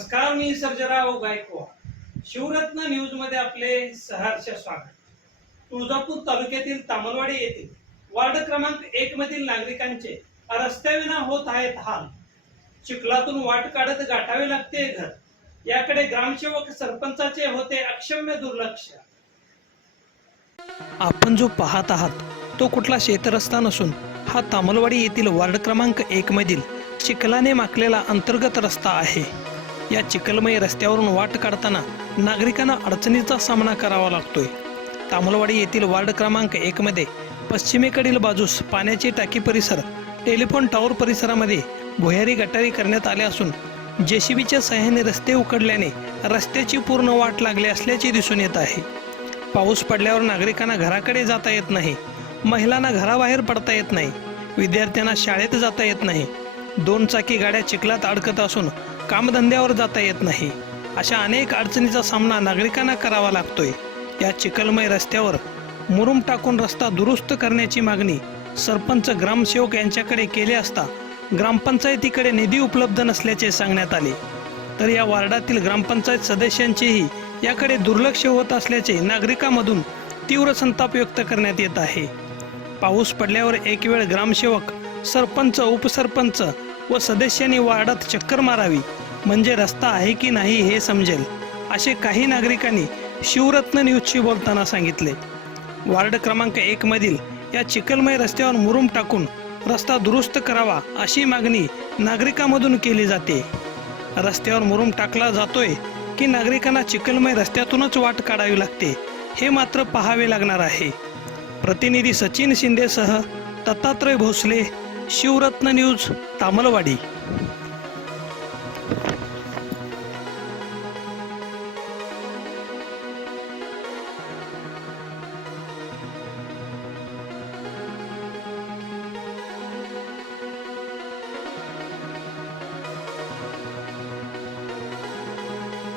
नमस्कार मी सर्जराव गायकवाड. शिवरत्न न्यूजमध्ये आपले सहर्ष स्वागत. तुळजापूर तालुक्यातील तामलवाडी येथील वार्ड क्रमांक एक मधील नागरिकांचे रस्त्याविना होत आहेत हाल. चिखलातून वाट काढत गाठावे लागते घर. याकडे ग्रामसेवक सरपंचाचे होते अक्षम्य दुर्लक्ष. आपण जो पाहत आहात तो कुठला शेतरस्ता नसून हा तामलवाडी येथील वार्ड क्रमांक एक मधील चिखलाने माकलेला अंतर्गत रस्ता आहे. या चिखलमय रस्त्यावरून वाट काढताना नागरिकांना अडचणीचा सामना करावा लागतोय. तामलवाडी येथील वार्ड क्रमांक एक मध्ये पश्चिमेकडील बाजूस पाण्याची टाकी परिसर टेलिफोन टॉवर परिसरामध्ये भुयारी गटारी करण्यात आले असून जेसीबीच्या सहाय्याने रस्ते उकडल्याने रस्त्याची पूर्ण वाट लागली असल्याचे दिसून येत आहे. पाऊस पडल्यावर नागरिकांना घराकडे जाता येत नाही महिलांना घराबाहेर पडता येत नाही विद्यार्थ्यांना शाळेत जाता येत नाही. दोन चाकी गाड्या चिखलात अडकत असून कामधंद्यावर जाता येत नाही. अशा अनेक अडचणीचा सामना नागरिकांना करावा लागतोय. या चिखलमय रस्त्यावर मुरुम टाकून रस्ता दुरुस्त करण्याची मागणी सरपंच ग्रामसेवक यांच्याकडे केली असता ग्रामपंचायतीकडे निधी उपलब्ध नसल्याचे सांगण्यात आले. तर या वार्डातील ग्रामपंचायत सदस्यांचेही याकडे दुर्लक्ष होत असल्याचे नागरिकांमधून तीव्र संताप व्यक्त करण्यात येत आहे. पाऊस पडल्यावर एक वेळ ग्रामसेवक सरपंच उपसरपंच व सदस्यांनी वार्डात चक्कर मारावी म्हणजे रस्ता आहे की नाही हे समजेल असे काही नागरिकांनी शिवरत्न न्यूजशी बोलताना सांगितले. वार्ड क्रमांक एक मधील या चिखलमय रस्त्यावर मुरुम टाकून रस्ता दुरुस्त करावा अशी मागणी नागरिकांमधून केली जाते. रस्त्यावर मुरुम टाकला जातोय की नागरिकांना चिखलमय रस्त्यातूनच वाट काढावी लागते हे मात्र पाहावे लागणार आहे. प्रतिनिधी सचिन शिंदेसह दत्तात्रय भोसले शिवरत्न न्यूज तामलवाडी.